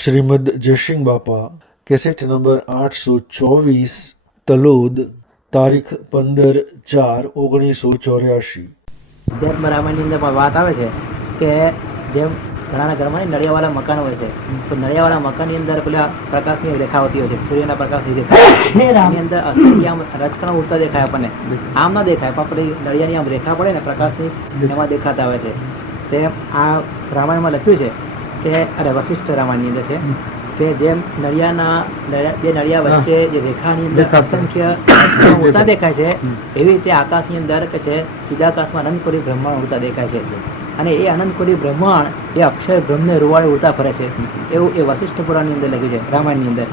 શ્રીમદ જયસિંહ બાપા, cassette number 824, Talod, તારીખ 15/4/1984. અધ્યાત્મ રામાયણની અંદર પણ વાત આવે છે કે જેમ ઘણાના ઘરમાં નળિયાવાળા મકાન હોય છે, તો નળિયાવાળા મકાનની અંદર પેલા પ્રકાશની રેખા હોતી હોય છે, સૂર્યના પ્રકાશની રેખા. એની અંદર અસલી આમ રચકણ ઉડતા દેખાય આપણને, આમ ના દેખાય પણ પેલી નળિયાની આમ રેખા પડે ને પ્રકાશની, એમાં દેખાતા હોય છે. તે આ રામાયણમાં લખ્યું છે કે વશિષ્ઠ રામાયણની અંદર છે કે જેમ નળિયાના બે નળિયા વચ્ચે જે રેખાની અંદર અસંખ્ય ઉડતા દેખાય છે, એવી રીતે આકાશની અંદર કે છે ચિદાકાશમાં અનંતકોટી બ્રહ્માંડ ઉડતા દેખાય છે. અને એ અનંતકોટી બ્રહ્માંડ એ અક્ષર બ્રહ્મને રૂવાડે ઉડતા ફરે છે, એવું એ વશિષ્ઠ પુરાણની અંદર લખ્યું છે, રામાયણની અંદર.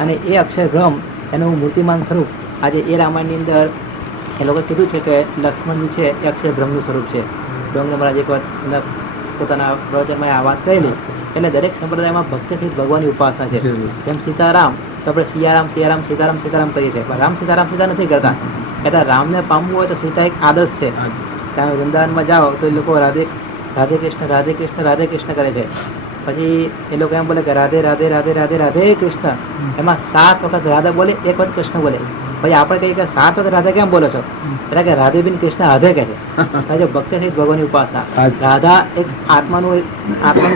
અને એ અક્ષર બ્રહ્મ એનું મૂર્તિમાન સ્વરૂપ આજે એ રામાયણની અંદર એ લોકો કીધું છે કે લક્ષ્મણજી છે એ અક્ષર બ્રહ્મનું સ્વરૂપ છે. ડોંગર મહારાજ એક વાત પોતાના પ્રવચનમાં આ વાત કરેલી. એટલે દરેક સંપ્રદાયમાં ભક્તિ સહિત ભગવાનની ઉપાસના છે. જેમ સીતારામ તો આપણે સિયારામ સિયારામ સીતારામ સીતારામ કરીએ છીએ, પણ રામ સીતારામ સીતા નથી કરતા. એટલે રામને પામવું હોય તો સીતા એક આદર્શ છે. તમે વૃંદાવનમાં જાઓ તો એ લોકો રાધે રાધે કૃષ્ણ રાધે કૃષ્ણ રાધે કૃષ્ણ કરે છે. પછી એ લોકો એમ બોલે કે રાધે રાધે રાધે રાધે રાધે કૃષ્ણ, એમાં 7 વખત રાધા બોલે, 1 વખત કૃષ્ણ બોલે. પછી આપણે કહીએ કે 7 વખત રાધા કેમ બોલો છો? એટલે કે રાધે બિન કૃષ્ણ રાધે કહે છે. ભક્તિ સહિત ભગવાનની ઉપાસના. રાધા એક આત્માનું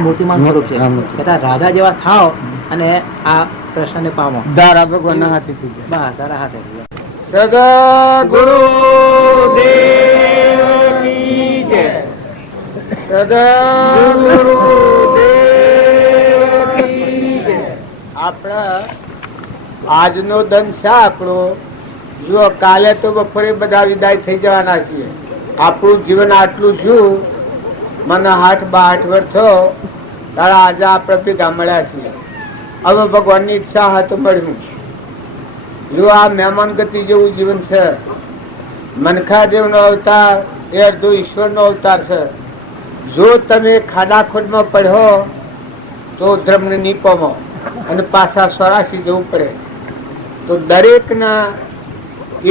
મૂર્તિમાન સ્વરૂપ છે. એટલે રાધા જેવા થાવ અને આ કૃષ્ણને પામો. ધારા ભગવાનના હાથે થઈ જાય. બસ તારા હાથે. સદગુરુ દેવ કી જય. સદગુરુ દેવ કી જય. આપણા આજનો દન છે આપણો. જો કાલે તો બપોરે બધા વિદાય થઈ જવાના છીએ. આપણું જીવન આટલું છું. મને 8-62 વર્ષ થયો તારા આજે આપણે ભેગા મળ્યા છીએ. હવે ભગવાનની ઈચ્છા હા તો મળ્યું. જો આ મહેમાન ગતિ જેવું જીવન છે. મનખાદેવનો અવતાર એ અર્ધો ઈશ્વરનો અવતાર છે. જો તમે ખાડાખોડમાં પડ્યો તો ધર્મને નહીં પામો અને પાછા સ્વરાશી જવું પડે. તો દરેકના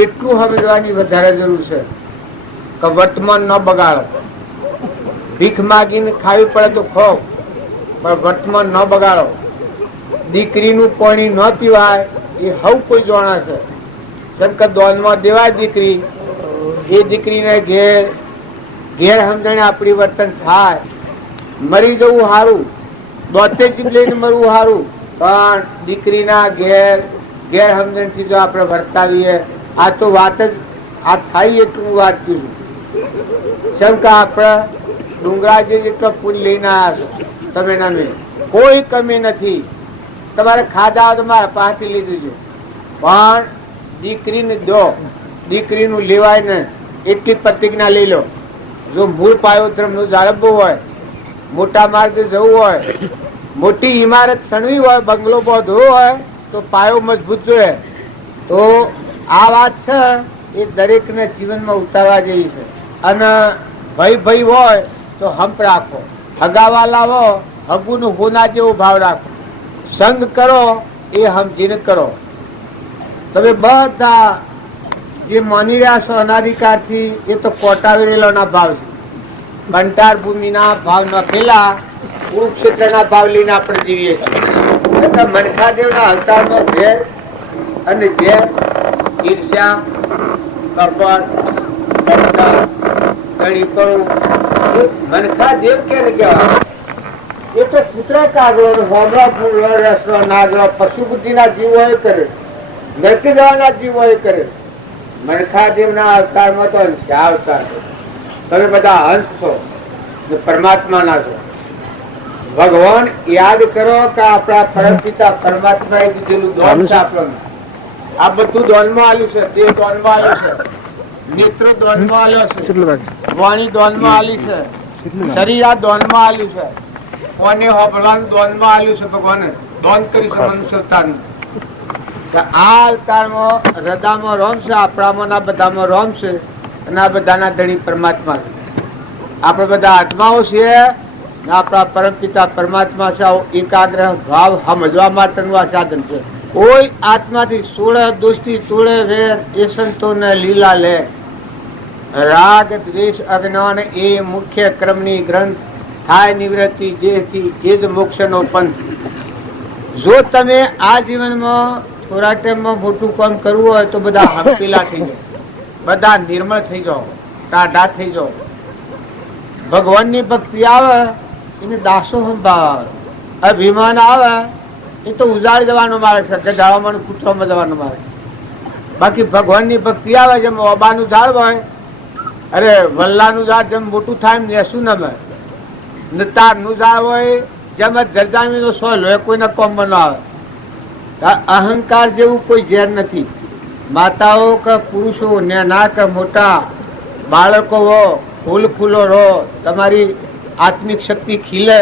એટલું સમજવાની વધારે જરૂર છે કે વર્તમાન ન બગાડો. ભીખ માગીને ખાવી પડે તો ખાઓ, પણ વર્તમાન ન બગાડો. દીકરીનું પાણી ન પીવાય એ હવ કોઈ જાણે છે. જેમ કે દોનમાં દેવાય દીકરી, એ દીકરીને ઘેર સમજણે આપણી વર્તન થાય. મરી જવું સારું, દોતે જ લઈને મરવું સારું, પણ દીકરીના ઘેર સમજણથી જો આપણે વર્તાવીએ, આ તો વાત જ આ થાય એટલું વાત કીધું. જેમ કે આપણે ડુંગરાજી જેટલો પુલ લઈને આવ્યા છો તમે નામે, કોઈ કમી નથી. તમારે ખાધા હોય તો મારા પાસેથી લીધું છે, પણ દીકરીને દો, દીકરીનું લેવાય ને એટલી પ્રતિજ્ઞા લઈ લો. જો મૂળ પાયો ધર્મનું જાળવવું હોય, મોટા માર્ગે જવું હોય, મોટી ઇમારત સણવી હોય, બંગલો બાંધવો હોય તો પાયો મજબૂત જોઈએ. તો આ વાત છે એ દરેકને જીવનમાં ઉતારવા જેવી છે. અને ભય હોય તો હંપ રાખો, હગાવા લાવો, હગુનું હોના જેવો ભાવ રાખો. સંગ કરો એ સમજીને કરો. તમે બધા જે માની રહ્યા છો અનાધિકારથી, એ તો કોટાવેરેલોના ભાવ છે. કંટાર ભૂમિના ભાવ નખેલા કુરુક્ષેત્રના ભાવ લઈને આપણે જીવીએ છીએ. મનખાદેવના અવતારમાં ઝેર અને ઝેર, ઈર્ષ્યા, કપટ, મનખાદેવ કેને કહેવાય? એ તો પુત્ર કાગળો, હોમરા ફૂલો, રસનો નાગરો, પશુ બુદ્ધિના જીવો એ કરે, નરકી જવાના જીવો એ કરે. મનખાદેવના અવતારમાં તો અંશા અવતાર છે. તમે બધા અંશ છો, પરમાત્માના છો. ભગવાન યાદ કરો કે આપણા પરમ પિતા પરમાત્મા એ દીધેલું દોન છે આપણને. આ બધું દોનમાં આલ્યું છે, તે દોનમાં આલ્યું છે, નેત્રો દોનમાં આલ્યો છે, વાણી દોનમાં આલી છે, શરીર આ દોનમાં આલ્યું છે, કોને હોબળવાનું દોનમાં આલ્યું છે. ભગવાને દોન કર્યું છે મનુષ્ય અવતારનું. આ અવતારમાં હૃદયમાં રોમ છે, આપણામાં આ બધામાં રોમ છે, અને આ બધાના ધણી પરમાત્મા છે. આપણે બધા આત્માઓ છીએ, આપણા પરમપિતા પરમાત્મા છે. એકાગ્ર ભાવ સમજવા માટેનું આ સાધન છે. કોઈ આત્માથી સોળે દોસ્તી તોડે વેર, એ સંતોને લીલા લે. રાગ દ્વેષ અજ્ઞાન એ મુખ્ય ક્રમની ગ્રંથ થાય નિવૃત્તિ, જેથી એ જ મોક્ષનો પંથ. જો તમે આ જીવનમાં થોડા ટાઈમમાં મોટું કામ કરવું હોય તો બધા હંપેલા થઈ જાઓ, બધા નિર્મળ થઈ જાઓ, ટાઢા થઈ જાઓ. ભગવાનની ભક્તિ આવે એને દાસો સંભાળ, અભિમાન આવે એ તો ઉજાડી દેવાનો માર્ગ છે, ગધાવામાં કૂતરામાં જવાનો માર્ગ. બાકી ભગવાનની ભક્તિ આવે જેમ ઓબાનું ઝાડ હોય, અરે વલ્લાનું ઝાડ જેમ મોટું થાય એમ નેસું નમે, તારનું ઝાડ હોય જેમ ગરજામીનો સોલ હોય કોઈના કોમમાં ન આવે. અહંકાર જેવું કોઈ ઝેર નથી. માતાઓ કે પુરુષો નાના કે મોટા, બાળકો હો, ફૂલ ફૂલો રહો, તમારી આત્મિક શક્તિ ખીલે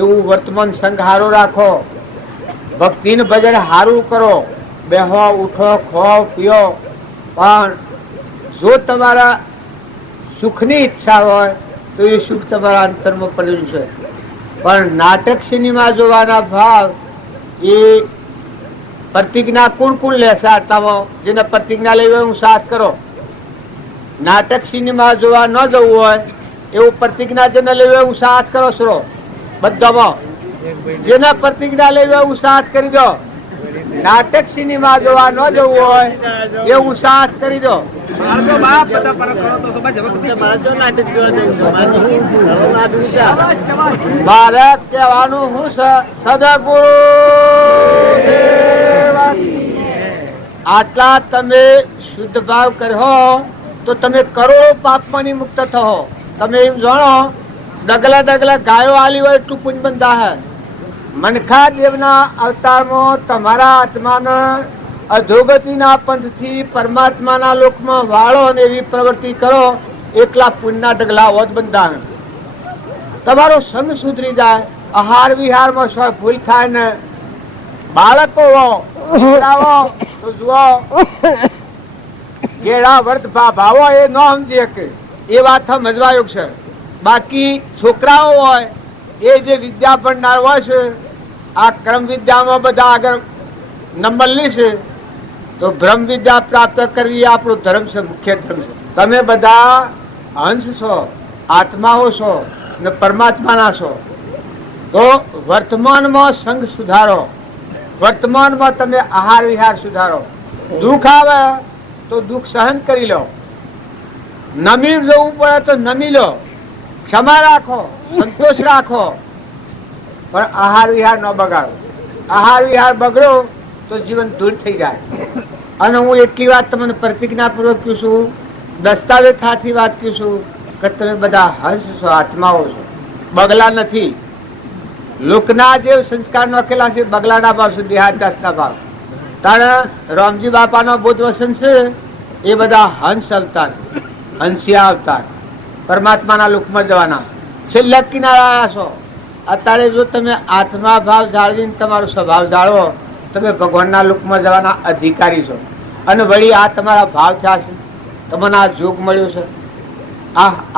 એવું વર્તમાન સંગ હારો રાખો, ભક્તિને ભજન હારું કરો, બેહો ઉઠો ખો પીઓ. પણ જો તમારા સુખની ઈચ્છા હોય તો એ સુખ તમારા અંતરમાં પડેલું છે. પણ નાટક સિનેમા જોવાના ભાવ એ પ્રતિજ્ઞા કોણ કોણ લેશે આટલામાં? જેને પ્રતિજ્ઞા લેવી હોય હું સાથ કરો. નાટક સિનેમા જોવા ન જવું હોય એવું પ્રતિજ્ઞા જેને લેવી હોય હું સાથ કરો છો બધામાં. જેને પ્રતિજ્ઞા લેવી હોય હું સાથ કરી દો. નાટક સિનેમા જોવા ન જવું હોય એ હું સાથ કરી દો. મારે કહેવાનું હું સદગુરુ આટલા તમે શુદ્ધ ભાવ કર્યો તો તમે કરોડો પાપમાંથી મુક્ત થો. તમે એમ જાણો ડગલા ડગલા ગાયો આલી હોય એટલું પુણ્ય બંધા હે. મનખા દેવના અવતારમાં તમારા આત્માને અધોગતિના પંથથી પરમાત્માના લોકમાં વાળો અને એવી પ્રવૃત્તિ કરો, એકલા પુણ્યના ડગલા હોત બંધા હે. તમારો સંગ સુધરી જાય. આહાર વિહારમાં શું ભૂલ થાય ને, બાળકો તો જુઓ ગેડા વર્ત ભાવો એ ન સમજી શકે એ વાત સમજવા યોગ છે. બાકી છોકરાઓ હોય એ જે વિદ્યા ભણનાર હોય છે, આ ક્રમ વિદ્યામાં બધા આગળ નંબર લેશે તો બ્રહ્મ વિદ્યા પ્રાપ્ત કરવી આપણો ધર્મ છે, મુખ્ય ધર્મ છે. તમે બધા હંસ છો, આત્માઓ છો ને પરમાત્માના છો. તો વર્તમાનમાં સંગ સુધારો, વર્તમાનમાં તમે આહાર વિહાર સુધારો. દુઃખ આવે તો દુઃખ સહન કરી લો, નમી જવું પડે તો નમી લો, ક્ષમા રાખો, સંતોષ રાખો, પણ આહાર વિહાર ન બગાડો. આહાર વિહાર બગડો તો જીવન દૂર થઈ જાય. અને હું એટલી વાત તમને પ્રતિજ્ઞાપૂર્વક કહું છું, દસ્તાવેજ ખાથી વાત કહું છું કે તમે બધા હંસ છો, આત્માઓ છો, બગલા નથી. લોકના જે સંસ્કાર નોખેલા છે બગલાના ભાવ છે, દેહાદાસના ભાવ. તારે રામજી બાપાનો બોધ વસન છે એ બધા હંસ અવતાર, હંસિયા અવતાર, પરમાત્માના લોકમાં જવાના છેલ્લા કિનારા છો. અત્યારે જો તમે આત્મા ભાવ જાળવીને તમારો સ્વભાવ જાળવો, તમે ભગવાનના લોકમાં જવાના અધિકારી છો. અને વળી આ તમારા ભાવ થયા છે, તમને આ જોગ મળ્યો છે,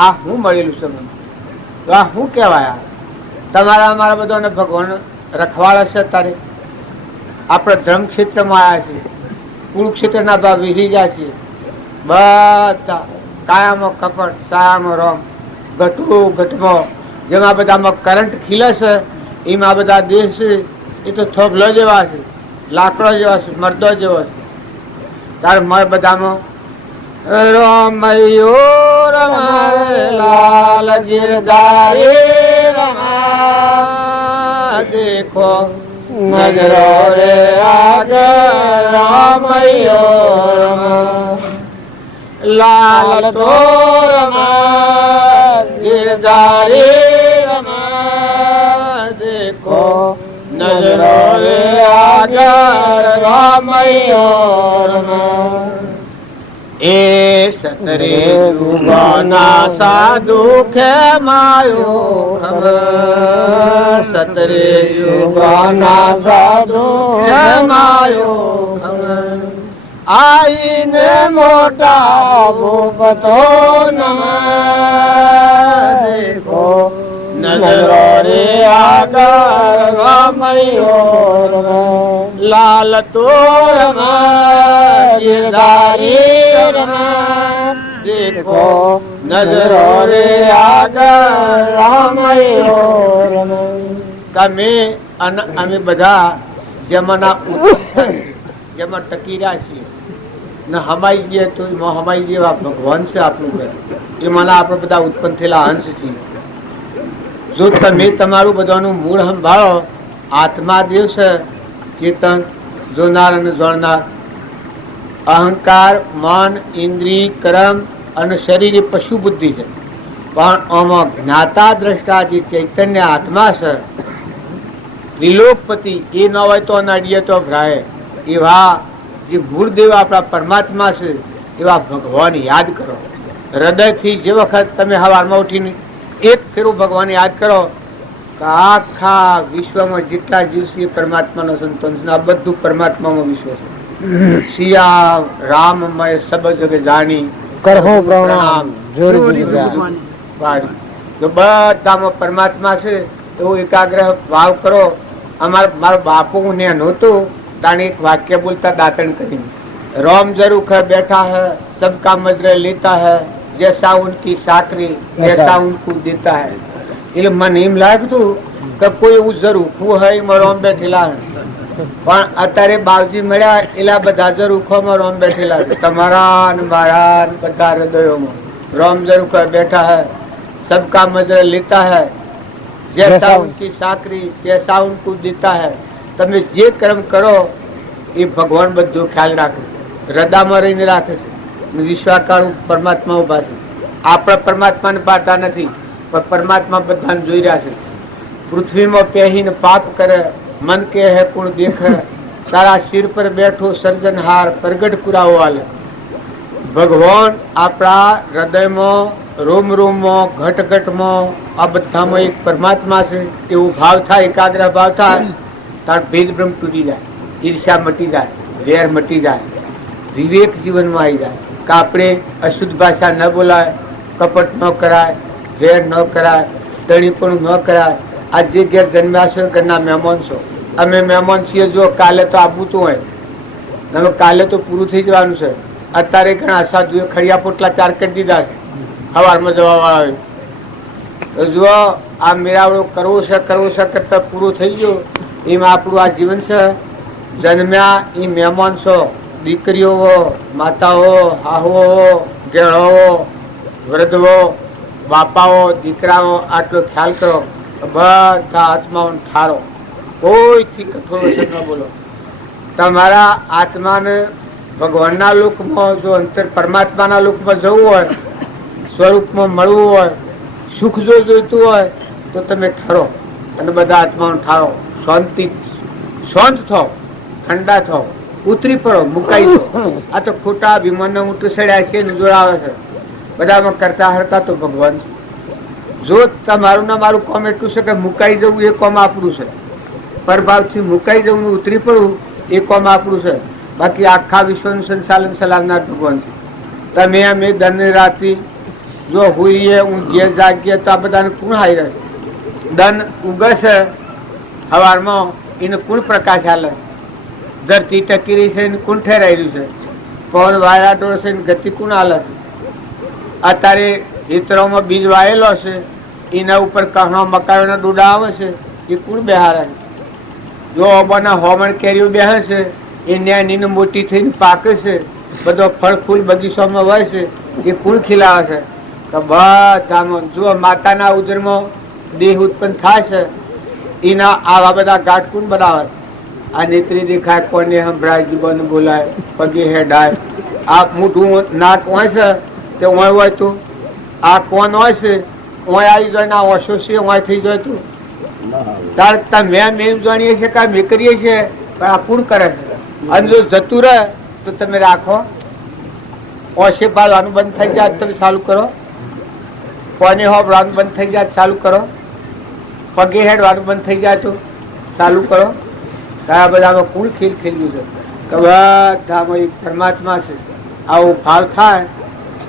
આ હું મળેલું છે મને, તો આ શું કહેવાય? તમારા અમારા બધાને ભગવાન રખવાડે છે. અત્યારે આપણે ધર્મ ક્ષેત્રમાં આવ્યા છીએ, કુરુક્ષેત્રના ભાવ વિહરી ગયા છીએ. બધા કાયામાં કપટ, સાયામાં રોમ, ઘટવું ઘટમાં, જેમાં બધામાં કરંટ ખીલે છે એમાં બધા દેશ છે એ તો થોભલો જેવા છે, લાકડો જેવા છે, મરદો જેવો છે. તારે મય બધામાં રમૈયો રમારે લાલ ગિરધારી રમા દેખો નજરો રે આગળ રમૈયો રમા લાલ તો રમા ગિરધારી રમા દેખો નજરો રે આગળ રમૈયો રમા એ સતરે યુગના સાધુ ખેમાયો ખબર, સતરે યુગના સાધુ ખેમાયો ખબર, આઈને મોટા ભૂપતો નમઃ દેખો નજરો રે આગળ રમૈયો લાલ તો રમા ગિરધારી રમા દેખો નજરો રે આગળ રમૈયો રમા. તમે અને અમે બધા જેમાંના ઉત્પન્ન થાય છે, જેમાં ટકી રહ્યા છીએ ને હમાઈ જઈએ તો એમાં હમાઈ જઈએ. ભગવાન છે આપણું ઘર, એમાંના આપણે બધા ઉત્પન્ન થયેલા અંશ છીએ. જો તમે તમારું બધાનું મૂળ સંભાળો, આત્મા દેવ છે, ચેતન, જોનાર અને જોડનાર. અહંકાર, મન, ઇન્દ્રિય, કર્મ અને શરીર એ પશુ બુદ્ધિ છે. પણ આમાં જ્ઞાતા દ્રષ્ટા જે ચૈતન્ય આત્મા છે, ત્રિલોકપતિ, એ ન હોય તો નડીએ તો ભરાય. એવા જે મૂળદેવ આપણા પરમાત્મા છે, એવા ભગવાન યાદ કરો હૃદયથી. જે વખત તમે સવારમાં ઉઠીને એક ફેરું ભગવાન યાદ કરો કે આખા વિશ્વમાં જેટલા જીવ છે એ પરમાત્માનો સંતોષ છે. આ બધું પરમાત્મામાં વિશ્વ છે. સિયા રામમય સબ જગ જાણી કરહો પ્રણામ જોરી જો બધામાં પરમાત્મા છે એવું એકાગ્ર ભાવ કરો. મારો બાપુ ને નહોતું તાણે એક વાક્ય બોલતા દાંતણ કરીને, राम जरूर है बैठा है, सबका मजरे लेता है, जैसा उनकी साकरी वैसा उनको देता है. એટલે મને એમ લાગતું કે કોઈ એવું જરૂખું હોય એમાં રોમ બેઠેલા હે, પણ અત્યારે બાવજી મળ્યા એલા બધા જરૂખોમાં રોમ બેઠેલા છે. તમારા ને મારા બધા હૃદયોમાં રોમ જરૂખ બેઠા है, सबका मजरे लेता है, जैसा उनकी साकरी वैसा उनको देता है. તમે જે કર્મ કરો એ ભગવાન બધો ખ્યાલ રાખે, હૃદયમાં રહીને રાખે છે. વિશ્વાકાળ પરમાત્મા ઉભા છે. આપણે પરમાત્માને પાડતા નથી, પણ પરમાત્મા બધાને જોઈ રહ્યા છે. પૃથ્વીમાં પહેરીને પાપ કરે, મન કે હે કોણ દેખે, તારા શિર પર બેઠો સર્જનહાર પ્રગટ પુરાવો આલે. ભગવાન આપણા હૃદયમાં, રોમ રોમમાં, ઘટ ઘટમાં, આ બધામાં એક પરમાત્મા છે. એવું ભાવ થાય, એકાગ્ર ભાવ થાય, તાર ભેદ બ્રહ્મ તૂટી જાય, ઈર્ષ્યા મટી જાય, વેર મટી જાય, વિવેક જીવનમાં આવી જાય. કે આપણે અશુદ્ધ ભાષા ન બોલાય, કપટ ન કરાય, વેર ન કરાય, તણીપણું ન કરાય. આ જે ઘેર જન્મ્યા છો ઘરના મહેમાન છો. અમે મહેમાન છીએ, જો કાલે તો આવવું તો હોય, હવે કાલે તો પૂરું થઈ જવાનું છે. અત્યારે ઘણા સાધુએ ખડિયા પોટલા 4 કરી દીધા છે, સવારમાં જવા વાળા હોય. જો આ મેળાવડો કરવો છે કરતા પૂરું થઈ ગયું. એમાં આપણું આ જીવન છે. જન્મ્યા એ મહેમાન છો, દીકરીઓ, માતાઓ, હાહુઓ, ગેળો, વૃદ્ધો, બાપાઓ, દીકરાઓ, આટલો ખ્યાલ કરો. બધા આત્માઓને ઠારો, કોઈથી કઠોર વચન ન બોલો. તમારા આત્માને ભગવાનના લોકમાં, જો અંતર પરમાત્માના લોકમાં જવું હોય, સ્વરૂપમાં મળવું હોય, સુખ જો જોઈતું હોય તો તમે ઠરો અને બધા આત્માઓને ઠારો. શાંત થાવ, ઠંડા થાવ, ઉતરી પડો, મુકાઈ દો. આ તો ખોટા વિમાન ઊંટ સડ્યા છે ને જોડાવે છે. બધામાં કરતા હરતા તો ભગવાન છે. જો તમારું ને મારું કોમ એટલું છે કે મુકાઈ જવું એ કોમ આપણું છે. પરભાવથી મુકાઈ જવું, ઉતરી પડવું એ કોમ આપણું છે. બાકી આખા વિશ્વનું સંચાલન ચલાવનાર ભગવાન છે. તમે અમે ધન રાતી જો હોઈએ, ઊંઘીએ, જાગીએ તો આ બધાને કોણ હાઈ રહે? ધન ઉગે છે સવારમાં, એને કોણ પ્રકાશ હાલે? ધરતી ટકી રહી છે, એને કોણ ઠેરાઈ રહ્યું છે? પવન વાયા ડોળ છે, ગતિ કોણ હાલે? અત્યારે ખેતરોમાં બીજ વાયેલો છે, એના ઉપર કહણો મકાઈના ડોડા આવે છે, એ કોણ બેહારે? જો ઓબાના હોમણ કેરીઓ બેહે છે, એ ન્યાય મોટી થઈને પાકે છે, બધો ફળ ફૂલ બગીચામાં હોય છે, એ કોણ ખીલાવે છે? તો બધામાં જો માતાના ઉદરમાં દેહ ઉત્પન્ન થાય છે, એના આવા બધા ગાંઠ કોણ બનાવે? આ નેત્રી દેખાય, કોને સંભળાય, જીવન બોલાય, પગે હેડાય, આ મોઢું નાક હોય છે તે ઓય હોય તું, આ કોણ હોય છે ઓય આવી જાય, ના ઓછો છે ઓય થઈ જાય તું. તાર તમે એમ જાણીએ છીએ કે મેં કરીએ છીએ, પણ આ કોણ કરે છે? અને જો જતું રહે તો તમે રાખો, ઓછે પાડવાનું બંધ થઈ જાય તમે ચાલુ કરો, કોને હોવાનું બંધ થઈ જાય ચાલુ કરો, પગે હેડવાનું બંધ થઈ જાય તો ચાલુ કરો. આ બધામાં કોણ ખેલ ખેલ્યું છે? કે બધામાં એક પરમાત્મા છે. આવો ભાવ થાય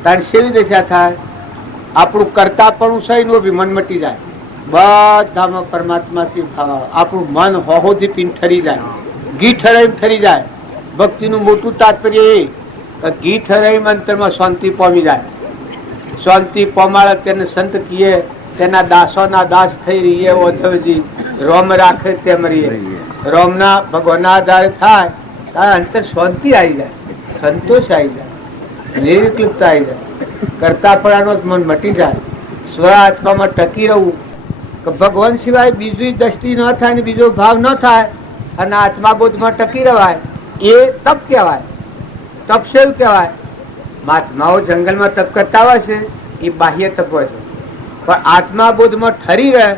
તારે સેવી દશા થાય. આપણું કરતા પણ છે એનું અભિમાન મટી જાય. બધામાં પરમાત્માથી ભાવ, આપણું મન હોહોથી પીન ઠરી જાય, ઘી ઠરાઈ ઠરી જાય. ભક્તિનું મોટું તાત્પર્ય એ કે ઘી ઠરાઈ અંતરમાં શાંતિ પામી જાય. શાંતિ પમાડે તેને સંત કીએ, તેના દાસોના દાસ થઈ રહીએ. ઓધવજી રોમ રાખે તેમ રહીએ. રોમના ભગવાનના આધારે થાય ત્યારે અંતર શાંતિ આવી જાય, સંતોષ આવી જાય, નિર્વિકલ્પતા આવી જાય, કરતા પડાનો મન મટી જાય, સ્વ આત્મામાં ટકી રહેવું કે ભગવાન સિવાય બીજી દ્રષ્ટિ ન થાય ને બીજો ભાવ ન થાય અને આત્મા બોધમાં ટકી રહેવાય, એ તપ કહેવાય, તપશેલ કહેવાય. મહાત્માઓ જંગલમાં તપ કરતા હોય છે એ બાહ્ય તપ હોય છે, પણ આત્મા બોધમાં ઠરી રહે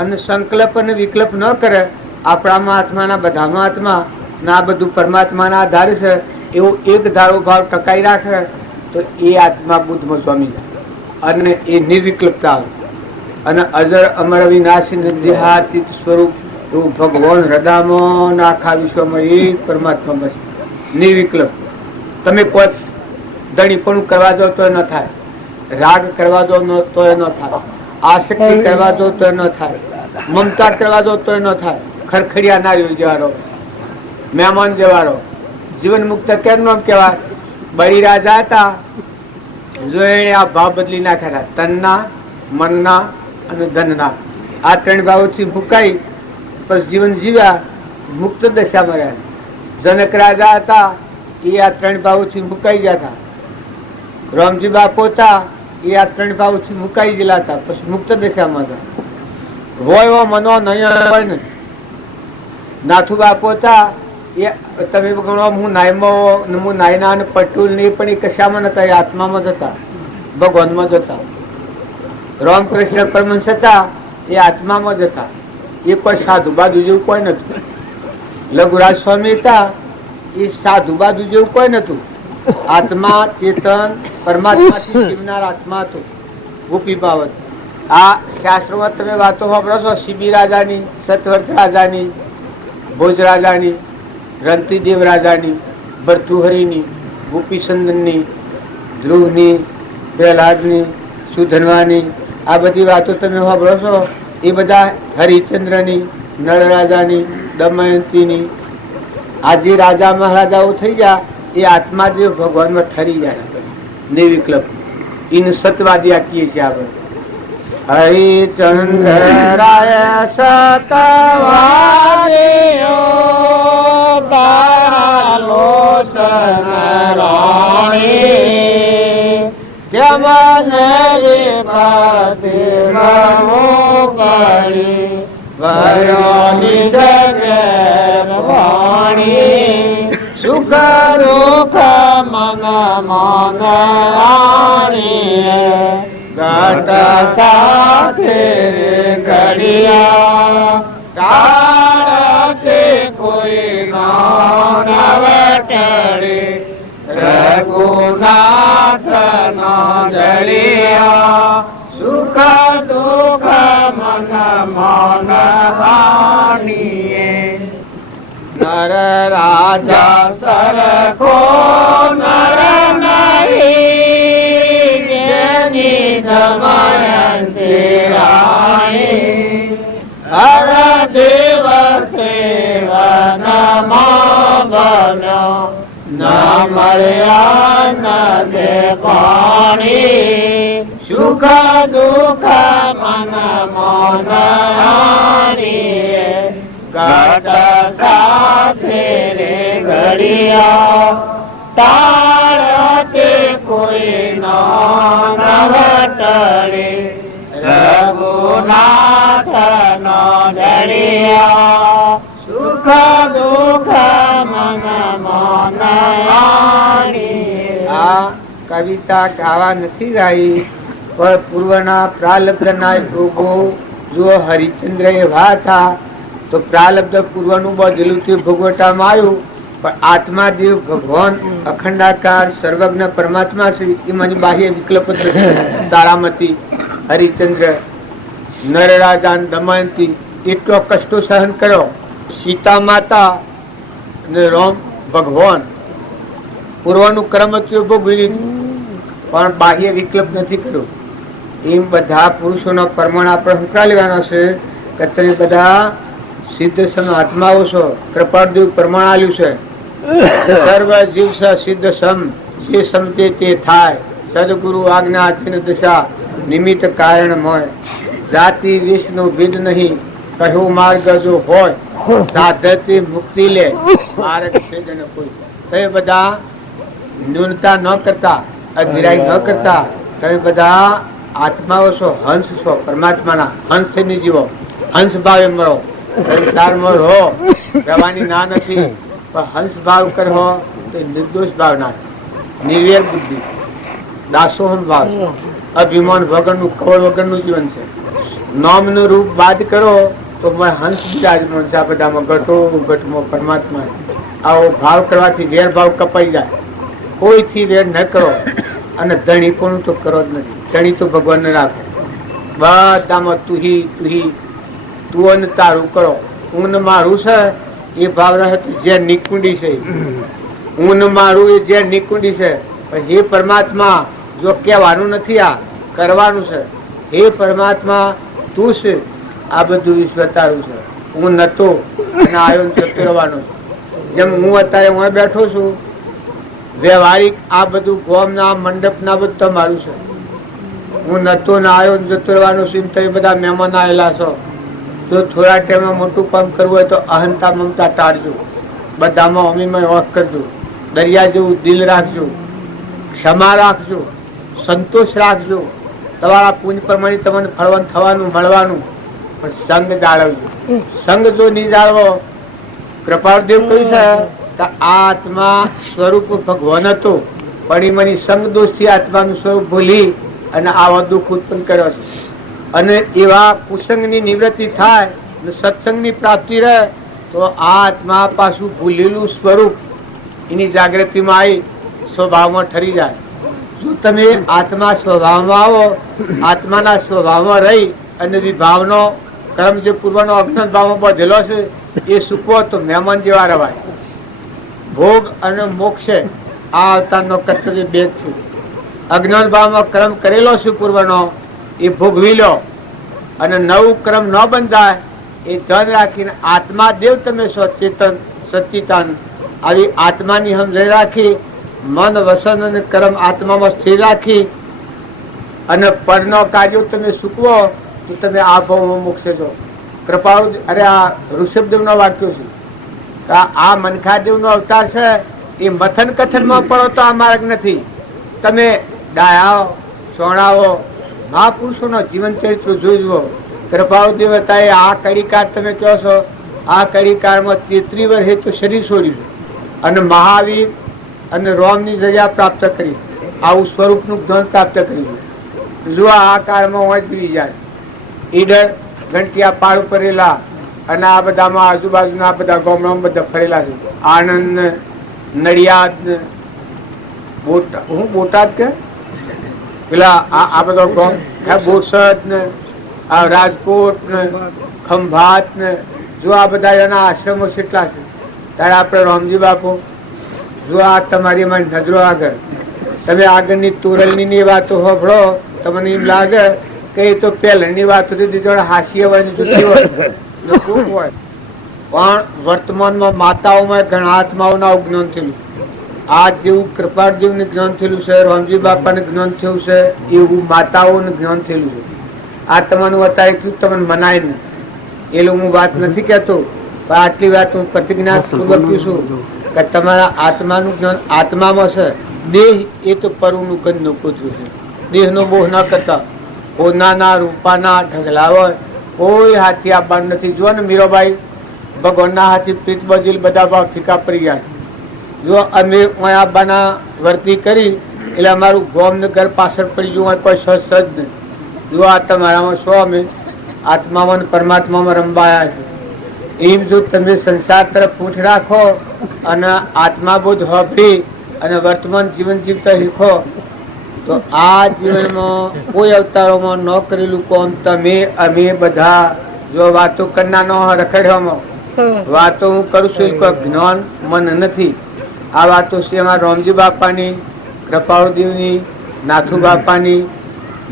અને સંકલ્પ અને વિકલ્પ ન કરે, આપણામાં આત્માના બધામાં આત્મા ના આ બધું પરમાત્માના આધારે છે એવો એક ધારો ભાવ ટકાઈ રાખે તો એ આત્મા બુદ્ધમાં સ્વામી જાય અને એ નિર્વિકલ્પતા આવે અને અજર અમર વિનાશી નિર્દેહાતીત સ્વરૂપ એવું ભગવાન હૃદયમાં આખા વિશ્વમાં એક પરમાત્મા બસ નિર્વિકલ્પ. તમે કોઈ ધણીપણું કરવા દો તો ન થાય, રાગ કરવા દો તો ન થાય, આસક્તિ કરવા દો તો ન થાય, મમતા કરવા દો તો ન થાય, ખરખડિયા નાર્યો જેવારો, મહેમાન જેવારો, જીવન મુક્ત કેમ નામ કહેવાય? બળી રાજા હતા, જો એને આ ભાવ બદલી નાખ્યા હતા, તનના, મનના અને ધનના. આ ત્રણ ભાવોથી મુકાઈ પછી જીવન જીવ્યા, મુક્ત દશામાં રહ્યા. જનક રાજા હતા, એ આ ત્રણ ભાવોથી મુકાઈ ગયા હતા. રામજી બાપુ હતા, એ આ ત્રણ ભાવોથી મુકાઈ ગયેલા હતા, પછી મુક્ત દશામાં હતા. હોય મનો નહીં હોય ને. નાથુ બાપુ હતા, એ તમે ગણો હું નાયમાં હું નાયના અને પટુલ ને પણ એ કશામાં નતા, એ આત્મામાં જ હતા, ભગવાનમાં જ હતા. રામકૃષ્ણ પરમહંસ હતા, એ આત્મામાં જ હતા, એ કોઈ સાધુ બાધુ જેવું કોઈ નતું. લઘુરાજ સ્વામી હતા, એ સાધુ બાધુ જેવું કોઈ નતું, આત્મા ચેતન પરમાત્માથી જીવનાર આત્મા હતો. ગોપી બાવત આ શાસ્ત્રોમાં તમે વાતો વાપરો છો, શિબી રાજાની, સતવર્ષ રાજાની, ભોજ રાજાની, રંતીદેવ રાજાની, ભર્તુહરીની, ગોપીચંદનની, ધ્રુવની, પ્રહલાદની, સુધનવાની, આ બધી વાતો તમે વાપરો છો. એ બધા હરિચંદ્રની, નળ રાજાની, દમયંતીની, આ જે રાજા મહારાજાઓ થઈ ગયા એ આત્મા જે ભગવાનમાં ઠરી જાય નિર્વિકલ્પ, એને સતવાદી આપીએ છીએ આપણે. હરિચંદ્રાય સતવાદીઓ તારા લોચન રાણી જમનરી પ્રતિમો કરી વયોની જગર વાણી સુખ દુઃખ મન મન રાણી ઘટ સાથે ઘડિયા કાળતે કોઈ નવટડે રઘુનાથ નો જલિયા સુખ દુઃખ મન મન રાણીએ નર રાજા સરખો નર નહીં જેની દમયંતી રાણી હર દેવ સેવન બન્યો ન મળ્યા ન દે પાણી સુખ દુઃખ મન મોન રાણીએ ઘટ સાથે રે ઘડિયા તાળતે કોઈ નવટડે રઘુનાથ નો જડિયા સુખ દુઃખ મન મોન રાણી. આ કવિતા ગાવા નથી ગાઈ, પણ પૂર્વના પ્રાલબ્ધના ભોગો જો હરિચંદ્ર એવા હતા તો પ્રાલબ્ધ પૂર્વનું બધેલું તે ભોગવટામાં આવ્યું, પણ આત્મા દેવ ભગવાન અખંડાકાર સર્વજ્ઞ પરમાત્મા છે, એમાં બાહ્ય વિકલ્પ જ નથી. તારામતી, હરિચંદ્ર, નરરાજા, દમયંતી એટલો કષ્ટો સહન કર્યો. સીતા માતા અને રામ ભગવાન પૂર્વનું કર્મ ભોગવી લીધું, પણ બાહ્ય વિકલ્પ નથી કર્યો. એમ બધા પુરુષોના પ્રમાણ આપણે હંકરા લેવાના છે કે તમે બધા સિદ્ધ સમ આત્માઓ છો. કૃપાળદેવ પ્રમાણ આલ્યું છે, સર્વ જીવ સિદ્ધ સમ, જે સમજે તે થાય. સદગુરુ આજ્ઞા અચિન દશા નિમિત્ત કારણ મોય. જાતિ વિષ્ણુ ભેદ નહીં, કહ્યું માર્ગ જો હોય સાધથી મુક્તિ લે માર્ગ છે જેને કોઈ. તમે બધા ન્યૂનતા ન કરતા, અધીરાઈ ન કરતા, તમે બધા આત્માઓ છો, હંસ છો, પરમાત્માના હંસ થઈને જીવો, હંસ ભાવે મળો. સંસારમાં રહો, રહેવાની ના નથી, પણ હંસ ભાવ કરવો તો નિર્દોષ ભાવ ના, નિર્વેર બુદ્ધિ, દાસોહન ભાવ, અભિમાન વગરનું, કવળ વગરનું જીવન છે. નામનું રૂપ બાદ કરો તો હંસ બિરાજમાન છે આ બધામાં, ઘટો ઘટમાં પરમાત્મા. આવો ભાવ કરવાથી વેર ભાવ કપાઈ જાય. કોઈથી વેર ન કરો, અને ધણી કોનું તો કરો જ નથી. ધણી તો ભગવાન ને રાખો. બધામાં તુહી તુહી, તું અને તારું કરો. હું ને મારું છે એ ભાવના હતી જે નિકુંડી છે. હું ને મારું એ જે નિકુંડી છે. હે પરમાત્મા, જો કહેવાનું નથી, આ કરવાનું છે. હે પરમાત્મા, તું છે, આ બધું ઈશ્વર તારું છે. હું નતો અને આવ્યો જતો રહેવાનો છે. જેમ હું અત્યારે હું બેઠો છું, વ્યવહારિક આ બધું ગોમના મંડપના બધું તમારું છે. હું નતો ને આવ્યો જતો રહેવાનો છું. તમે બધા મહેમાન આવેલા છો. જો થોડા ટાઈમમાં મોટું કામ કરવું હોય તો અહંતા મમતા ટાળજો. બધામાં અમીમાં ઓફ કરજો. દરિયા જેવું દિલ રાખજો, ક્ષમા રાખજો, સંતોષ રાખજો. તમારા પુણ્ય પ્રમાણે તમને ફળવાનું થવાનું મળવાનું, પણ સંગ જાળવજો. સંગ જો નહીં જાળવો, કૃપાળદેવ કહ્યું છે કે આત્મા સ્વરૂપ ભગવાન હતો, પણ એ મને સંગ દોષથી આત્માનું સ્વરૂપ ભૂલી અને આવા દુઃખ ઉત્પન્ન કર્યો છે. અને એવા કુસંગની નિવૃત્તિ થાય અને સત્સંગની પ્રાપ્તિ રહે તો આ આત્મા પાછું ભૂલેલું સ્વરૂપ એની જાગૃતિમાં આવી સ્વભાવમાં ઠરી જાય. જો તમે આત્મા સ્વભાવમાં આવો, આત્માના સ્વભાવમાં રહી અને વિભાવનો કર્મ જે પૂર્વનો અજ્ઞાન ભાવમાં બધેલો છે એ સુખવો તો મહેમાન જેવા રવાય. ભોગ અને મોક્ષ આ અવતારનો કર્તવ્ય ભેદ છે. અજ્ઞાન ભાવમાં કર્મ કરેલો છે પૂર્વનો એ ભોગવી લો, અને નવું કર્મ ન બંધાય એ ધન રાખીને આત્મા દેવ તમે સચેતન સચિતાન આવી આત્માની સમજણ રાખી, મન વસન અને કર્મ આત્મામાં સ્થિર રાખી અને પરનો કાર્યો તમે સૂકવો તો તમે આ ભાવમાં મોક્ષ છો. કૃપાળુ અરે આ ઋષભદેવ નો વાક્ય છે. આ મનખાદેવ નો અવતાર છે. એ મથન કથનમાં પડો તો આ માર્ગ નથી. તમે ડાયાઓ સોણાઓ મહાપુરુષો નો જીવન ચરિત્ર જોઈ જુઓ. કૃપાળુદેવ હતા એ આ કડીકાર તમે કહો છો, આ કડીકારમાં 33 વર્ષે તો શરીર છોડ્યું અને મહાવીર અને રોમની જગ્યા પ્રાપ્ત કરી, આવું સ્વરૂપનું જ્ઞાન પ્રાપ્ત કર્યું. જો આ કાળમાં વંચી જાય. ઈડર ઘંટિયા પાડ ઉપરેલા અને આ બધામાં આજુબાજુના બધા ગામડામાં બધા ફરેલા છે. આણંદ, નડિયાદ, બોટાદ કે પેલા આ બધો ગામ, બોરસદ ને આ રાજકોટ ને ખંભાત ને, જો આ બધા એના આશ્રમો કેટલા છે. ત્યારે આપણે રામજી બાપુ જો આ તમારી નજરો આગળ તમે આગળની તોરલની વાતો સાંભળો, તમને એમ લાગે કે એ તો પહેલાની વાતો હાસ્ય હોય હોય, પણ વર્તમાનમાં માતાઓમાં ઘણા આત્માઓના જ્ઞાન થયેલું. આ જેવું કૃપાળદેવને જ્ઞાન થયેલું છે, રામજી બાપાને જ્ઞાન થયું છે, એવું માતાઓને જ્ઞાન થયેલું છે. આ તમારું અત્યારે કયું તમને મનાય નહીં એટલે હું વાત નથી કહેતો, પણ આટલી વાત હું પ્રતિજ્ઞા પૂર્વક કહું છું કે તમારા આત્માનું જ્ઞાન આત્મામાં છે. દેહ એ તો પરનું કંદનું પૂછ્યું છે. દેહનો મોહ ન કરતા, હોનાના રૂપાના ઢગલા હોય કોઈ હાથી આપવાનું નથી. જો ને મીરાબાઈ ભગવાનના હાથી પ્રીત બજીલ બધા ભાવ ફીકા પડી ગયા. જો અમે આબાના વર્તી કરી એટલે અમારું ગોમ ને ઘર પાછળ પડી ગયું હોય, કોઈ સજ નહીં. જો આ તમારામાં શું અમે આત્મામાં પરમાત્મામાં રંબાયા છે. એમ જો તમે સંસાર તરફ પૂછ રાખો અને આત્મા બોધ હોભરી અને વર્તમાન જીવન જીવતા શીખો તો આ જીવનમાં કોઈ અવતારોમાં ન કરેલું કોમ તમે અમે બધા જો વાતો કરનાર ન રખડવામાં વાતો હું કરું છું, કોઈ જ્ઞાન મન નથી. આ વાતો છે એમાં રામજી બાપાની, કૃપાળુદેવની, નાથુ બાપાની,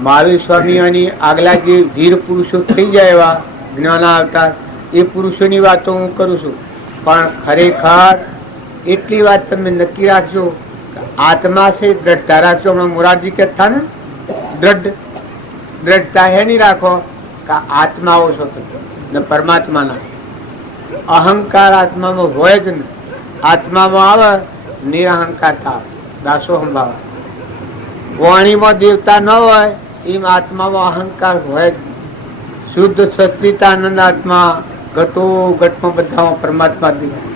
મહાવીર સ્વામીની આગલા જે વીર પુરુષો થઈ જાય એવા જ્ઞાના અવતાર એ પુરુષોની વાતો હું કરું છું. પણ ખરેખર એટલી વાત તમે નક્કી રાખજો, આત્મા છે દ્રઢતા રાખજો. હમણાં મોરારજી કહેતા ને દ્રઢતા હે નહીં રાખો કે આત્માઓ છો. ને પરમાત્માના. અહંકાર આત્મામાં હોય જ ને. આત્મામાં આવે નિરહંકારતા, દાસો સંભાવે. વાણીમાં દેવતા ન હોય એમ આત્મામાં અહંકાર હોય જ. શુદ્ધ સચ્ચિદાનંદ આત્મા ઘટો ઘટમાં બધામાં પરમાત્મા દેખાય.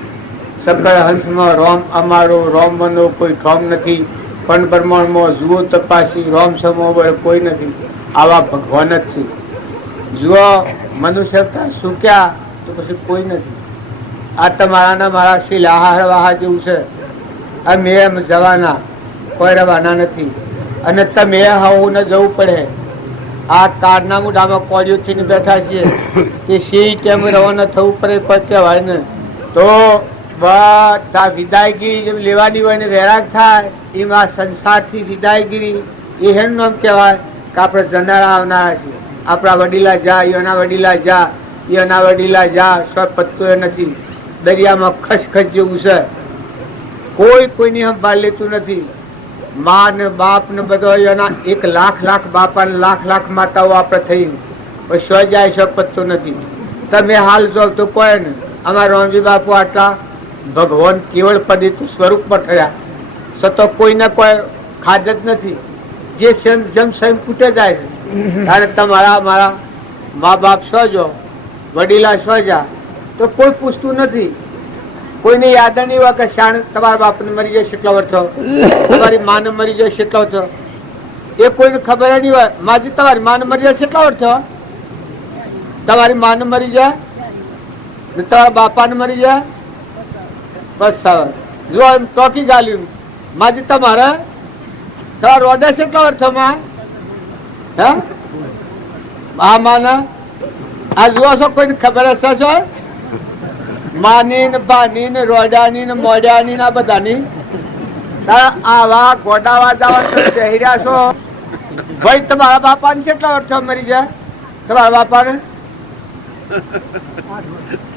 સકળ હંસમાં રોમ અમારો, રોમ મનો કોઈ ઠોમ નથી. પણ બ્રહ્માંડમાં જુઓ તપાસી, રોમ સમો કોઈ નથી. આવા ભગવાન જ છે. જુઓ મનુષ્ય સુક્યા તો પછી કોઈ નથી. આ તમારા મારા શ્રી લાહા વાહા જેવું છે. અમે એમ જવાના, કોઈ રવાના નથી. અને તમે આવું ને જવું પડે. આ કારના મુઢામાં કોળીઓ થઈને બેઠા છીએ કે સી ટાઈમ રવાના થવું પડે, કોઈ કહેવાય ને. તો બધા વિદાયગીરી જેમ લેવાની હોય ને વૈરાગ થાય એમ આ સંસારથી વિદાયગીરી એ એનું નામ કહેવાય કે આપણે જનારા આવનારા છીએ. આપણા વડીલા જા, એના વડીલા જા, એના વડીલા જા, સ્વ પત્તો એ નથી. દરિયામાં ખસખસ જેવું છે. કોઈ કોઈની સંભાળ લેતું નથી. મા ને બાપ ને બધો એના 1 લાખ બાપા ને લાખ માતાઓ આપણે થઈ, પણ સ્વ જાય સ્વ પત્તો નથી. તમે હાલ જો તો કોઈ ને અમારા રામજી બાપુ આટલા ભગવાન કેવળ પદિત સ્વરૂપમાં થયા છતાં કોઈને કોઈ ખાદ જ નથી. જે જેમ સ્વયં ફૂટે જાય છે. ત્યારે તમારા મારા મા બાપ સ્વજો, વડીલા સ્વજા, તો કોઈ પૂછતું નથી. કોઈને યાદ નહીં હોય કે શાણ તમારા બાપ ને મરી જાય કેટલો વર્ષ થયો, તમારી માને મરી જાય કેટલો થયો, એ કોઈને ખબર નહીં હોય. માજી તમારી માને મરી જાય કેટલો વર્ષ થયો, તમારી માને મરી જાય, તમારા બાપા ને મરી જાય, બસ જો એમ ટોકી ગાલ્યું. માજી તમારા રોડા કેટલા વર્ષ માં, હે આ માના આ જુઓ છો, કોઈને ખબર હશે છો? માની ને બાની ને રોડાની ને મોડાની ને બધાની આવા ગોડાવા જવા ચહેર્યા છો. ભાઈ તમારા બાપા ને કેટલા વર્ષ મરી જાય? તમારા બાપા ને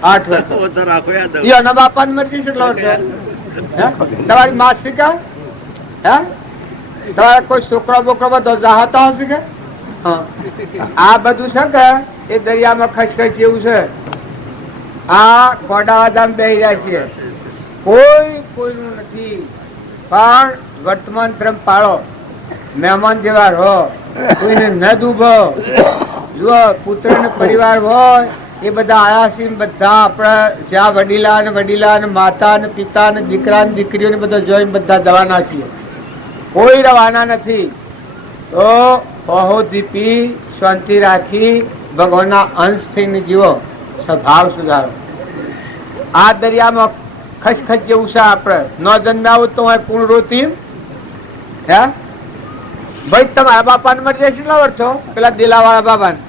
8 વર્ષ. એના બાપા ને મરી જાય કેટલા વર્ષ? તમારી માસિકા હે તમારા કોઈ છોકરા બોકરા બધો જાહતા હશે કે? આ બધું છે કે એ દરિયામાં ખસખસ જેવું છે. આ ખોડાવાદામ બેહી રહ્યા છીએ. કોઈ કોઈનું નથી. પણ વર્તમાન ક્રમ પાળો. મહેમાન જેવા રહો, કોઈને ન દુભો. જો પુત્ર ને પરિવાર હોય એ બધા આયા છે. બધા આપણા જ્યાં વડીલા ને માતા ને પિતા ને દીકરા ને દીકરીઓ ને બધા જોઈને બધા જવાના છીએ. કોઈ રવાના નથી. તો બહુ દીપી શાંતિ રાખી ભગવાનના અંશ થઈને જીવો, સ્વભાવ સુધારો. આ દરિયામાં ખસખસ જેવું છે. આપણે ન જન્માવું તો પૂર્ણ રોતી હે ભાઈ. તમારા બાપા ને મરી જાય કેટલા વર્ષો? પેલા દિલાવાળા બાબા ને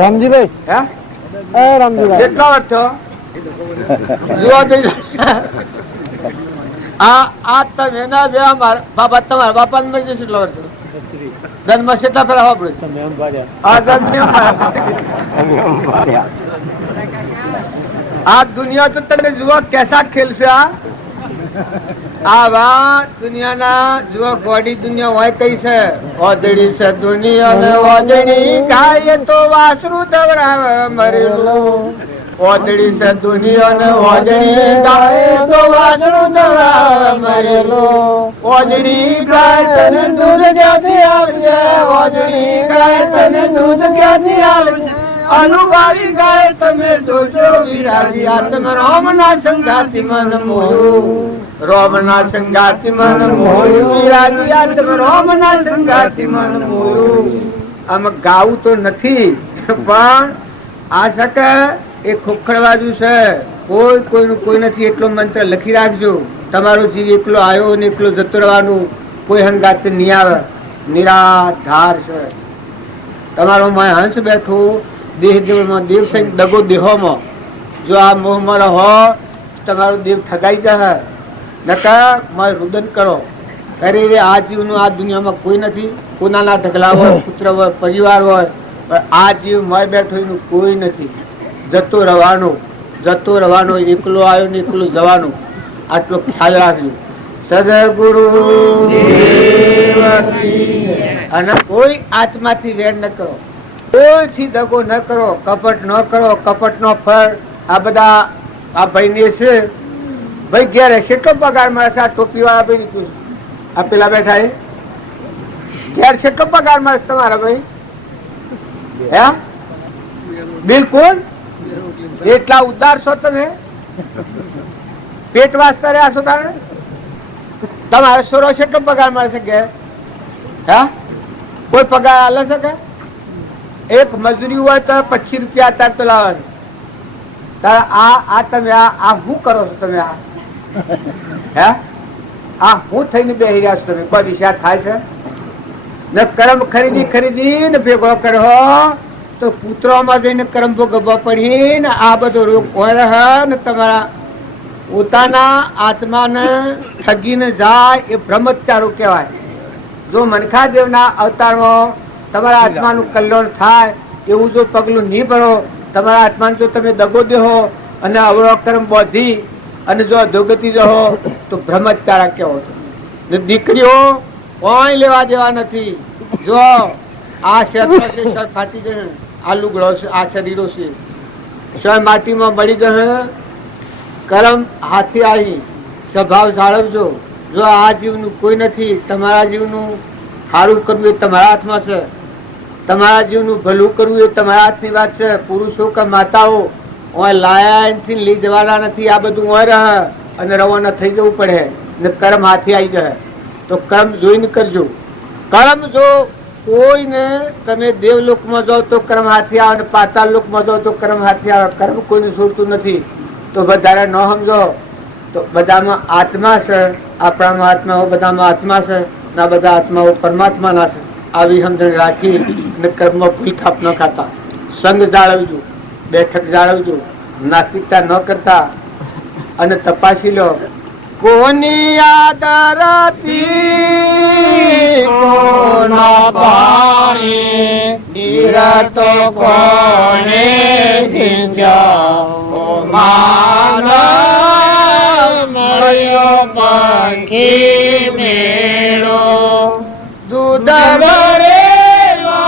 રામજીભાઈ, હે રામજીભાઈ કેટલા વર્ષો? જુઓ આ તમે ના બે બાબા તમારા બાપા ને મરી જાય કેટલા વર્ષો? જન્મ કેટલા પેલા વાપરે? આ દુનિયા તો તમે જુઓ કેસા ખેલ છે. આવા દુનિયાના જુઓ ગોડી દુનિયા હોય કઈ છે. ઓદડી છે દુનિયા ને ઓદડી ગાય તો વાસરું દવરાવે મરેલું. ઓદડી છે દુનિયા ને ઓદડી ગાય તો વાસરું દવરાવે મરેલું. ઓદડી ગાય તને દૂધ ક્યાંથી આવશે? ઓદડી ગાય તને દૂધ ક્યાંથી આવશે? અનુભાવી ગાય તમે જોજો વિરાજી. આત્મ રામ ના સંગાતી મન મોયું, રામ ના સંગાતી મન મોયું વિરાજી. આત્મ રામ ના સંગાતી મન મોયું. આમ ગાવું તો નથી પણ આ શકે એ ખોખડવાજુ છે. કોઈ કોઈનું કોઈ નથી એટલો મંત્ર લખી રાખજો. તમારો જીવ એકલો આવ્યો ને એકલો જતો રહેવાનું. કોઈ હંગાત નહીં આવે. નિરાધાર છે. તમારો મય હંસ બેઠું દેહ દેવમાં દેવ સહિત દગો દેહોમાં. જો આ મોહમાં રહો તમારો દેવ ઠગાઈ જશે. નકા મય રુદન કરો. અરે રે આ જીવનું આ દુનિયામાં કોઈ નથી. કોનાના ઢગલા હોય, પુત્ર હોય, પરિવાર હોય, પણ આ જીવ મય બેઠો એનું કોઈ નથી. જતો રહેવાનો એકલો આવ્યો ને એકલો જવાનું. આટલો ખ્યાલ રાખજો. સદગુરુ અને કોઈ આત્માથી વેર ન કરો. કોઈથી દગો ન કરો, કપટ ન કરો. કપટનો ફળ આ બધા આ ભાઈને છે. ભાઈ ઘેર કેટલો પગાર મળે છે? આ ટોપી વાળા ભાઈ, આ પેલા બેઠા એ ઘેર કેટલો પગાર મળે છે તમારા ભાઈ? હે બિલકુલ એટલા ઉદાર છો તમે? પેટ વાંચતા રહ્યા છો તારે? તમારે સોરો કેટલો પગાર મળે છે ઘેર? હે કોઈ પગાર હાલે છે કે? એક મજૂરી હોય તો 25 રૂપિયા અત્યારે તો લાવે તારે. આ તમે આ શું કરો છો તમે? હે આ હું થઈને બેસી રહ્યા છો તમે? કોઈ વિચાર થાય છે? ને કરમ ખરીદી ને ભેગો કર્યો તો કૂતરામાં જઈને કરમ ભોગવવા પડી ને આ બધો રોગ હોય ને તમારા પોતાના આત્માને ઠગીને જાય એ બ્રહ્મચારો કહેવાય. જો મનખાદેવના અવતારમાં તમારા આત્માનું કલ્યાણ થાય એવું જો પગલું નહીં ભરો, તમારા આત્માને જો તમે દગો દેહો અને અવરો કર્મ બોધી અને જો અધોગતિ રહો તો બ્રહ્મચારા કહેવો છો. ને દીકરીઓ કોઈ લેવા દેવા નથી. જો આ શરીર ફાટી જશે, આ લુગડો છે, આ શરીરો છે, સ્વયં માટીમાં મળી જશે. કરમ હાથી આવી સ્વભાવ જાળવજો. જો આ જીવનું કોઈ નથી, તમારા જીવનું સારું કરવું એ તમારા હાથમાં છે. તમારા જીવનું ભલું કરવું એ તમારા હાથની વાત છે. પુરુષો કે માતાઓ લાયા લઈ જવાના નથી. આ બધું હોય રહે અને રવાના થઈ જવું પડે ને કર્મ હાથી આવી જાય તો કર્મ જોઈને કરજો. કર્મ જો કોઈને તમે દેવલોકમાં જાઓ તો કર્મ હાથી આવે ને પાતાળ લોકમાં જાઓ તો કર્મ હાથી આવે. કર્મ કોઈને છોડતું નથી. તો વધારે ન સમજો તો બધામાં આત્મા છે. આપણામાં આત્માઓ બધામાં આત્મા છે. ના બધા આત્માઓ પરમાત્માના છે. આવી સમજણ રાખી ને કર્મમાં ભૂલ થાપ ન ખાતા. સંગ જાળવજો, બેઠક જાળવજો, નાસ્તિકતા ન કરતા અને તપાસી લો કોની આદરતી કોના પાણી નિરતો કોને સિંધ્યો માન મળ્યો પંખી મેળો દૂધ ભરેલો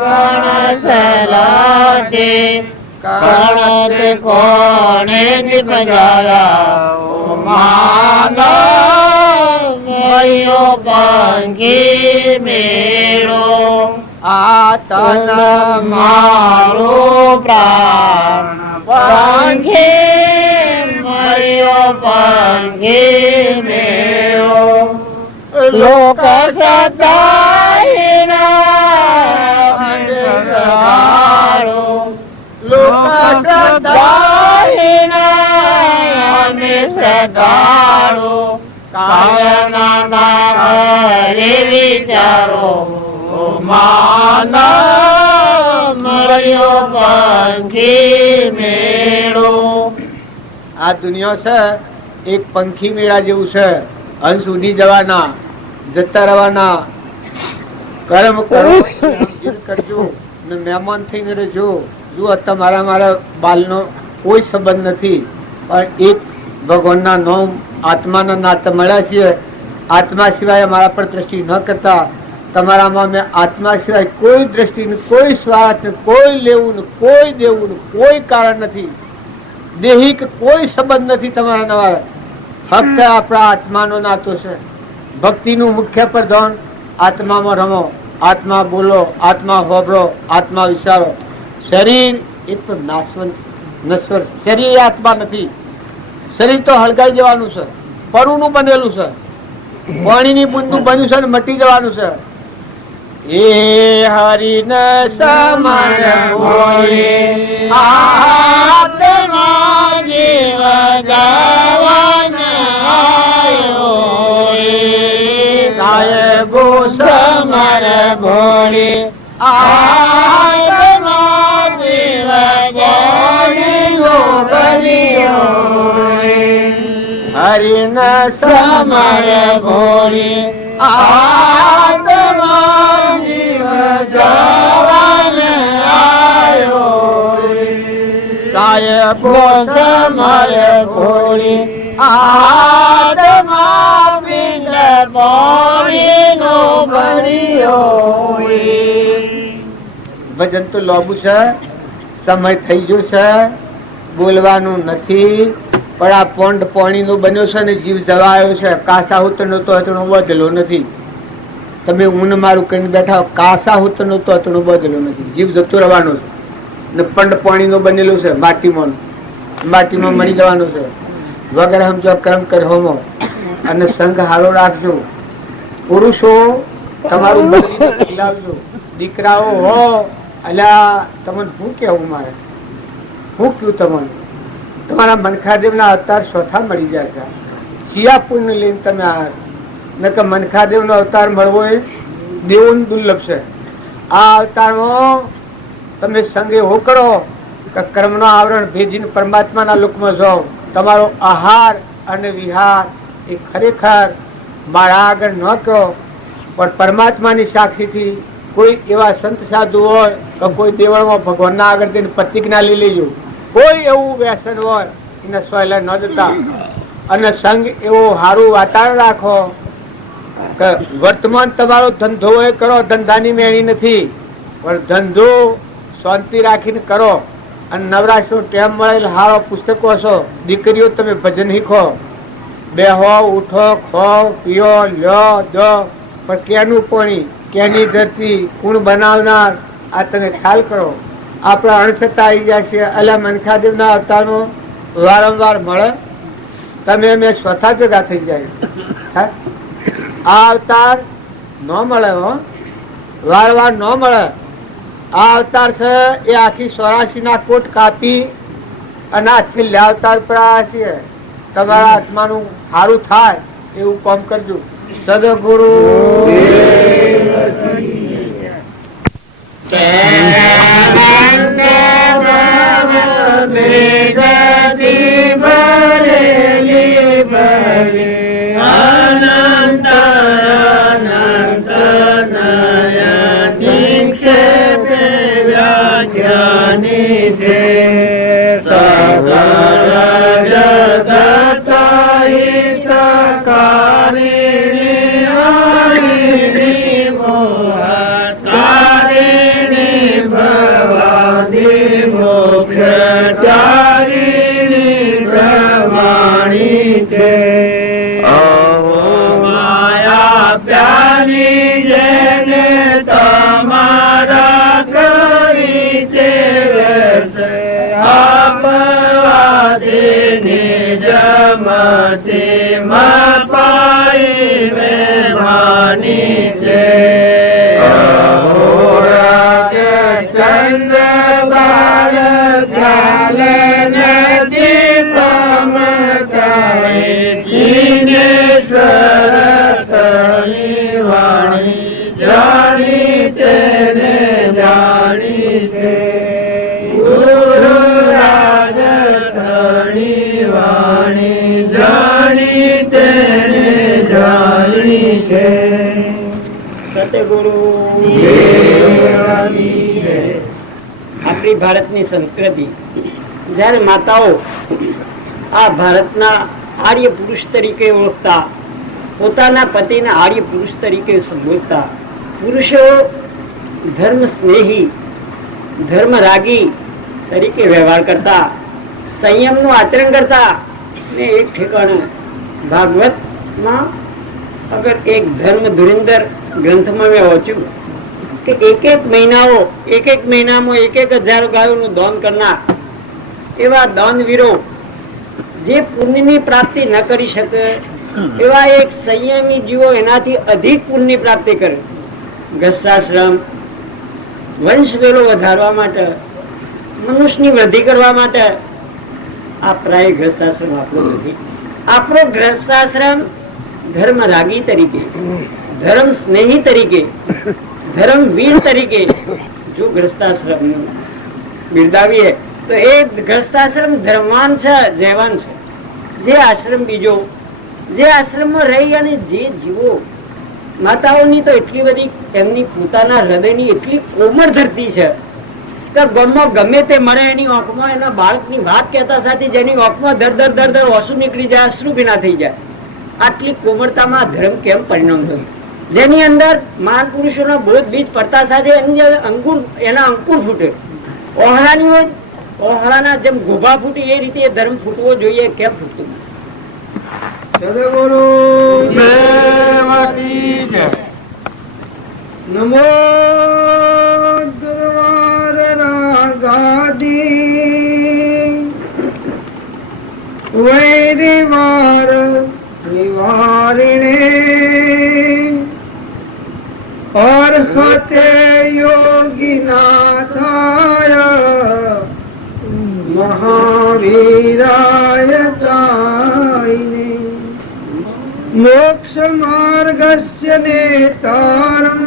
કણ સલાતે કણત કોણે દીપજાયા માન મળ્યો પંખી મેળો આ તન મારો પ્રાણ પંખી મળ્યો પંખી મેળો લોક સદાયના શ્રદ્ધાળુ કાયના નામે વિચારો માન મળ્યો પંખી મેળો. આ દુનિયા છે એક પંખી મેળા જેવું છે. અંશ ઉડી જવાના, જતા રહેવાના. કર્મ કરો કરજો ને મહેમાન થઈને રહેજો. જો તમારા મારા બાલનો કોઈ સંબંધ નથી, પણ એક ભગવાનના નામ આત્માના નાતે મળ્યા છીએ. આત્મા સિવાય મારા પર દ્રષ્ટિ ન કરતા. તમારામાં મેં આત્મા સિવાય કોઈ દ્રષ્ટિ, કોઈ સ્વાર્થ, કોઈ લેવું ને કોઈ દેવું ને કોઈ કારણ નથી. દેહિક કોઈ સંબંધ નથી તમારા નવા. ફક્ત આપણા આત્માનો નાતો છે. ભક્તિનું મુખ્ય પ્રધાન આત્મામાં રમો, આત્મા બોલો, આત્મા હોબળો, આત્મા વિચારો. શરીર એ તો નાશવંત નશ્વર. શરીર એ આત્મા નથી. શરીર તો હળગાઈ જવાનું છે, પરુનું બનેલું છે, પાણીની બુંદનું બન્યું છે ને મટી જવાનું છે. એ હરિન સમર બોલે આત્મા જીવ જવાન આયો સાહેબો સમર બોલે આત્મા જીવ જાણ્યો બન્યો હરિન સમર બોલે આત્મા જીવ જવાન આયો સાહેબો સમર બોલે આત્મા પિંડ પાણીનો ભર્યો ભજન તો લાંબુ છે, સમય થઈ ગયો છે, બોલવાનું નથી. પણ આ પોંડ પાણીનો બન્યો છે ને જીવ જવા આવ્યો છે. કાસા હુતનો તો અતણો બદલો નથી. તમે ઊન મારું કહીને બેઠા, કાસા હુતનો તો અતણો બદલો નથી. જીવ જતો રહેવાનો છે ને પંડ પાણીનો બનેલો છે, માટીમાં મરી જવાનો છે. વગર સમજો કર્મ કર હોમો અને સંઘ હારો રાખજો. પુરુષો તમારું બધું ખીલાવજો. દીકરાઓ હો, અલ્યા તમને શું કેવું મારે, શું કહ્યું તમને? તમારા મનખાદેવના અવતાર ચોથા મળી જાય છે. સિયા પુણ્ય લઈને તમે આ કે મનખાદેવનો અવતાર મળવો એ દેવોનું દુર્લભ છે. આ અવતારમાં તમે સંગ એવો કરો કે કર્મનો આવરણ ભેજીને પરમાત્માના લોકમાં જાઓ. તમારો આહાર અને વિહાર એ ખરેખર મારા આગળ ન કહો, પણ પરમાત્માની સાક્ષીથી કોઈ એવા સંત સાધુ હોય કે કોઈ દેવળમાં ભગવાનના આગળ જઈને પ્રતિજ્ઞા લઈ લેજો. કોઈ એવું વ્યસન હોય એને સોયલા ન જતા અને સંગ એવો સારું વાતાવરણ રાખો કે વર્તમાન તમારો ધંધો હોય કરો, ધંધાની મેળી નથી, પણ ધંધો શાંતિ રાખીને કરો. અને નવરાશનો ટેમ મળેલ હારો પુસ્તકો છો. દીકરીઓ તમે ભજન શીખો, બેહો ઉઠો, ખો પીઓ લ્યો દો, પણ કેનું પાણી, કેની ધરતી, કુણ બનાવનાર, આ તમે ખ્યાલ કરો. આપણા અણછતા આવી જાય છે. અલા મનખાદેવના અવતારનો વારંવાર મળે, તમે અમે સ્વથા ભેગા થઈ જાય. આ અવતાર ન મળે હો, વારવાર ન મળે. આ અવતાર છે એ આખી 84 કોટ કાપી અને આ છેલ્લા અવતાર પર આવ્યા છીએ. તમારા આત્માનું સારું થાય એવું કામ કરજો. સદગુરુ આપણી ભારતની સંસ્કૃતિ, જ્યારે માતાઓ આ ભારતના આર્ય પુરુષ તરીકે ઓળખતા, પોતાના પતિના આર્ય પુરુષ તરીકે સંબોધતા, પુરુષો ધર્મ સ્નેહી, ધર્મ રાગી તરીકે વ્યવહાર કરતા, સંયમનું આચરણ કરતા. ને એક ઠેકાણે ભાગવતમાં અગર એક ધર્મ ધુરિંદર ગ્રંથમાં મેં વાંચ્યું કે એક મહિનામાં 1,000 ગાયોનું દાન કરનાર એવા દાનવીરો જે પુણ્યની પ્રાપ્તિ ન કરી શકે એવા એક સંયમી જીવો એનાથી અધિક પુણ્યની પ્રાપ્તિ કરે. ગ્રસ્તાશ્રમ વંશ વેલો વધારવા માટે, મનુષ્યની વૃદ્ધિ કરવા માટે આ પ્રાય ગ્રસ્તાશ્રમ આપણો નથી. આપણો ગ્રસ્તાશ્રમ ધર્મ રાગી તરીકે, ધર્મ સ્નેહી તરીકે, ધર્મવીર તરીકે જો ગ્રસ્તાશ્રમ બિરદાવીએ તો એ ગ્રસ્તાશ્રમ ધર્મવાન છે, જયવાન છે. જે આશ્રમ બીજો, જે આશ્રમમાં રહી અને જે જીવો, માતાઓની તો એટલી બધી એમની પોતાના હૃદયની એટલી કોમળ ધરતી છે કે ગામમાં ગમે તે મળે એની આંખમાં એના બાળકની વાત કહેતા સાથે જેની આંખમાં દર દર ઓસુ નીકળી જાય, અશ્રુ ભીના થઈ જાય. આટલી કોમળતામાં ધર્મ કેમ પરિણામ થયું? જેની અંદર મહાન પુરુષોનો બોધ બીજ પડતા સાથે એની અંકુર એના અંકુર ફૂટે. ઓહળાના જેમ ગોભા ફૂટે એ રીતે એ ધર્મ ફૂટવો જોઈએ. કેમ ફૂટતું? સદગુરુ દેવકી જય. નમો દુર્વાર રાગાદી વૈરિવાર નિવારિણે અર્હતે યોગીનાથાય મહાવીરાય ચાઈને મોક્ષ માર્ગસ્ય નેતારમ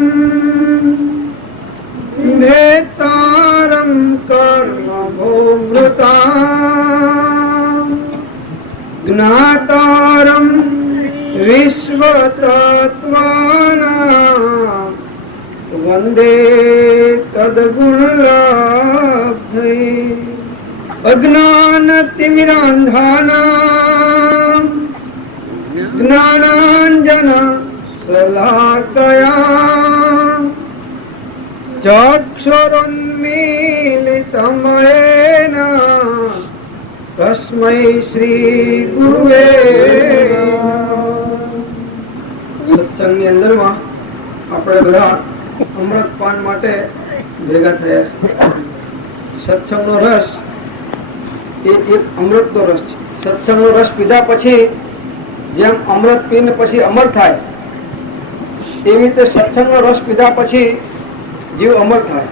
નેતારમ કર્મ ભોગૃતા જ્ઞાતારમ વિશ્વતત્વાના વંદે તદ્ગુણલાભે અજ્ઞાનતિમિરાંધાના જ્ઞાનાંજન શલાકયા ચક્ષુરુન્મીલિતમયેન તસ્મૈ શ્રી ગુરુવે. સત્સંગની અંદરમાં આપણે બધા અમૃતપાન માટે ભેગા થયા છે. સત્સંગનો રસ એ એક અમૃતનો રસ છે. સત્સંગનો રસ પીધા પછી જેમ અમૃત પીને પછી અમર થાય એવી રીતે સત્સંગનો રસ પીધા પછી જીવ અમર થાય.